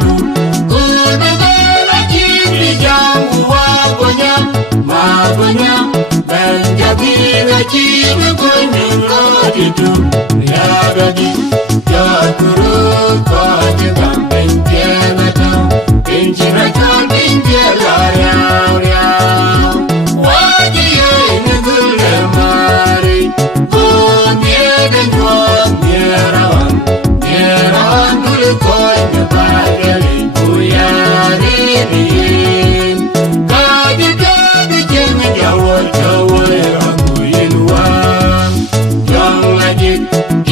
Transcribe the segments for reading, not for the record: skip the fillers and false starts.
lu kudu bela kiri jangu wagonyam magonyam benjabi gaji begunyung lodidu yagagi yakuru kwaje gamben jengata injina kabin jelaya ya waji ngule mari bunye denwa nyerawan nyerawan dulu konya bageli buyari rin kaji kaji jengi jawar jawar aku inwan yang lagi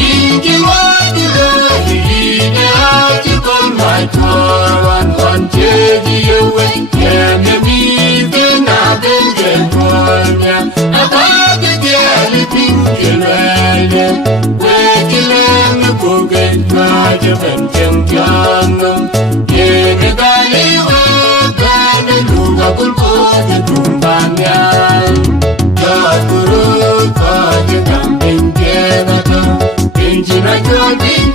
inji wadi lagi ini aji kon majuan kon jeji yewe yeme mite na bende konya abagi jeli pingkilele wekilele koge kaje benceng janam yene gali wabane lunga kulkoge tumbangyan yakuru kaje gambing kenata injina jodin